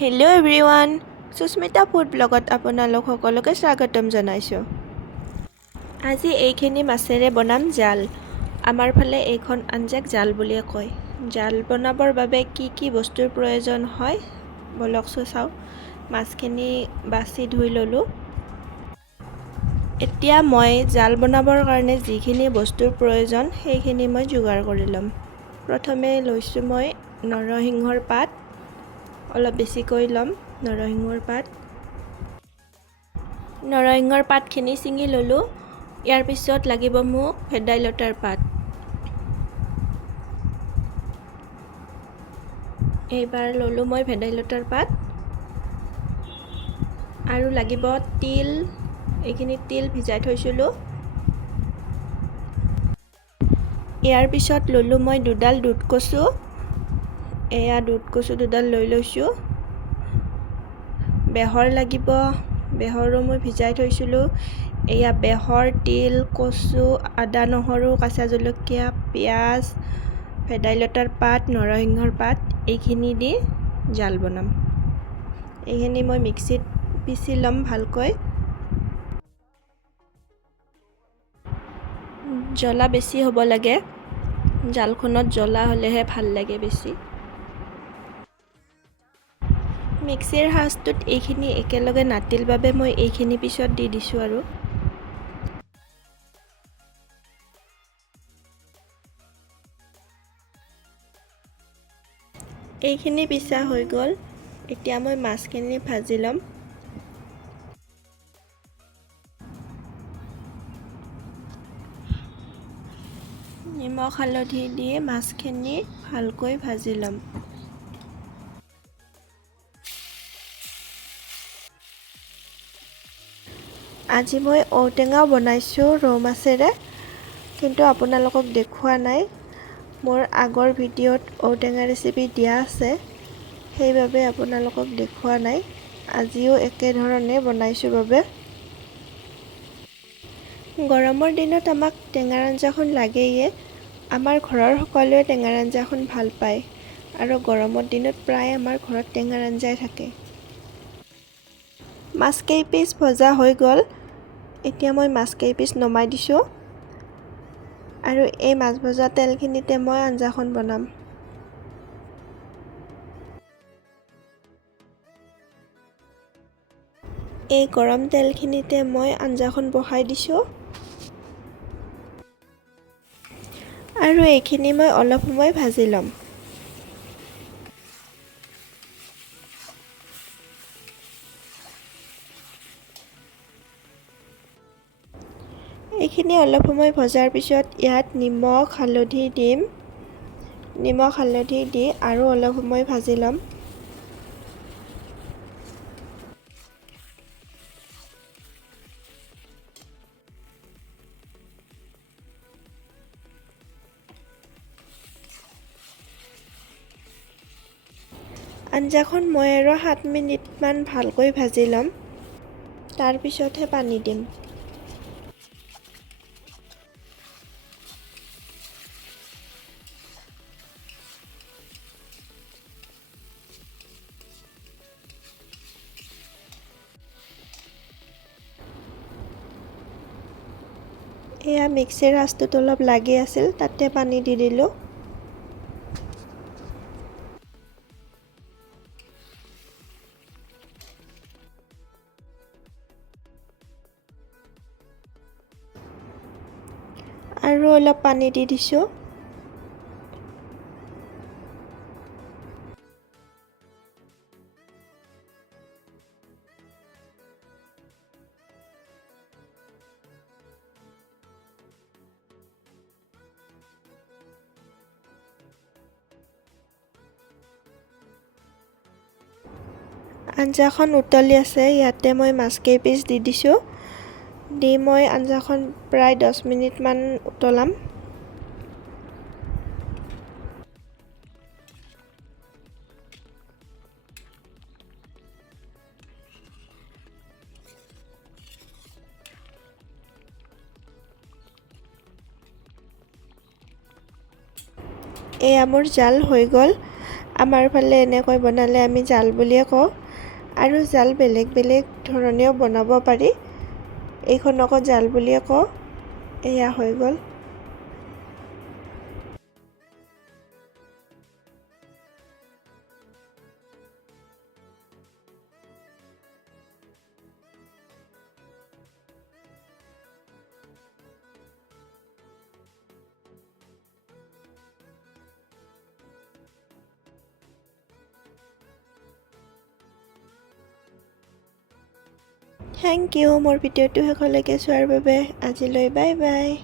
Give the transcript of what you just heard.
Hello' everyone, Sushmita food ব্লগত আপোনালোক সকলোকে স্বাগতম জনাইছোঁ। আজি এইখিনি মাছেৰে বনাম জাল। আমাৰ ফালে এইখন আঞ্জাক জাল বুলিয়ে কয়। জাল বনাবৰ বাবে কি কি বস্তুৰ প্ৰয়োজন হয় বলকচোন চাওঁ। মাছখিনি বাছি ধুই ল'লোঁ। এতিয়া মই জাল বনাবৰ কাৰণে যিখিনি বস্তুৰ প্ৰয়োজন সেইখিনি মই যোগাৰ কৰি ল'ম। প্ৰথমে লৈছোঁ মই নৰসিংহৰ পাত, অলপ বেছিকৈ ল'ম নৰসিংহৰ পাত। নৰসিংহৰ পাতখিনি ছিঙি ল'লোঁ। ইয়াৰ পিছত লাগিব মোক ভেদাইলতাৰ পাত। এইবাৰ ল'লোঁ মই ভেদাইলতাৰ পাত। আৰু লাগিব তিল, এইখিনি তিল ভিজাই থৈছিলোঁ। ইয়াৰ পিছত ল'লোঁ মই দুডাল দুধ কচু। এয়া দুধ কচু দুডাল লৈ লৈছোঁ। বেহৰ লাগিব, বেহৰো মই ভিজাই থৈছিলোঁ। এয়া বেহৰ, তিল, কচু, আদা, নহৰু, কেঁচা জলকীয়া, পিঁয়াজ, ভেদাইলতাৰ পাত, নৰসিংহৰ পাত এইখিনি দি জাল বনাম। এইখিনি মই মিক্সিত পিচি ল'ম ভালকৈ। জ্বলা বেছি হ'ব লাগে, জালখনত জ্বলা হ'লেহে ভাল লাগে বেছি। মিক্সিৰ সাজটোত এইখিনি একেলগে নাটিল বাবে মই এইখিনি পিছত দি দিছোঁ আৰু। এইখিনি পিছা হৈ গ'ল। এতিয়া মই মাছখিনি ভাজি ল'ম। নিমখ হালধি দি মাছখিনি ভালকৈ ভাজি ল'ম। আজি মই ঔটেঙাও বনাইছোঁ ৰৌ মাছেৰে, কিন্তু আপোনালোকক দেখুওৱা নাই। মোৰ আগৰ ভিডিঅ'ত ঔটেঙা ৰেচিপি দিয়া আছে, সেইবাবে আপোনালোকক দেখুওৱা নাই। আজিও একেধৰণে বনাইছোঁ বাবে। গৰমৰ দিনত আমাক টেঙাৰ আঞ্জাখন লাগেয়ে। আমাৰ ঘৰৰ সকলোৱে টেঙাৰ আঞ্জাখন ভাল পায় আৰু গৰমৰ দিনত প্ৰায় আমাৰ ঘৰত টেঙাৰ আঞ্জাই থাকে। মাছ কেইপিচ ভজা হৈ গ'ল। এতিয়া মই মাছ কেইপিচ নমাই দিছোঁ আৰু এই মাছ ভজা তেলখিনিতে মই আঞ্জাখন বনাম। এই গৰম তেলখিনিতে মই আঞ্জাখন বহাই দিছোঁ আৰু এইখিনি মই অলপ সময় ভাজি ল'ম। এইখিনি অলপ সময় ভজাৰ পিছত ইয়াত নিমখ হালধি দিম। নিমখ হালধি দি আৰু অলপ সময় ভাজি ল'ম। আঞ্জাখন মই আৰু 7 মিনিটমান ভালকৈ ভাজি ল'ম, তাৰপিছতহে পানী দিম। এয়া মিক্সিৰ ৰাচটোত অলপ লাগি আছিল, তাতে পানী দি দিলোঁ। আৰু অলপ পানী দি দিছোঁ। আঞ্জাখন উতলি আছে, ইয়াতে মই মাছ কেইপিচ দি দিছোঁ। দি মই আঞ্জাখন প্ৰায় 10 মিনিটমান উতলাম। এয়া মোৰ জাল হৈ গ'ল। আমাৰ ফালে এনেকৈ বনালে আমি জাল বুলিয়ে কওঁ। আৰু জাল বেলেগ বেলেগ ধৰণেও বনাব পাৰি। এইখনকো জাল বুলিয়ে কওঁ। এয়া হৈ গ'ল। থেংক ইউ মোৰ ভিডিঅ'টো শেষলৈকে চোৱাৰ বাবে। আজিলৈ বাই বাই।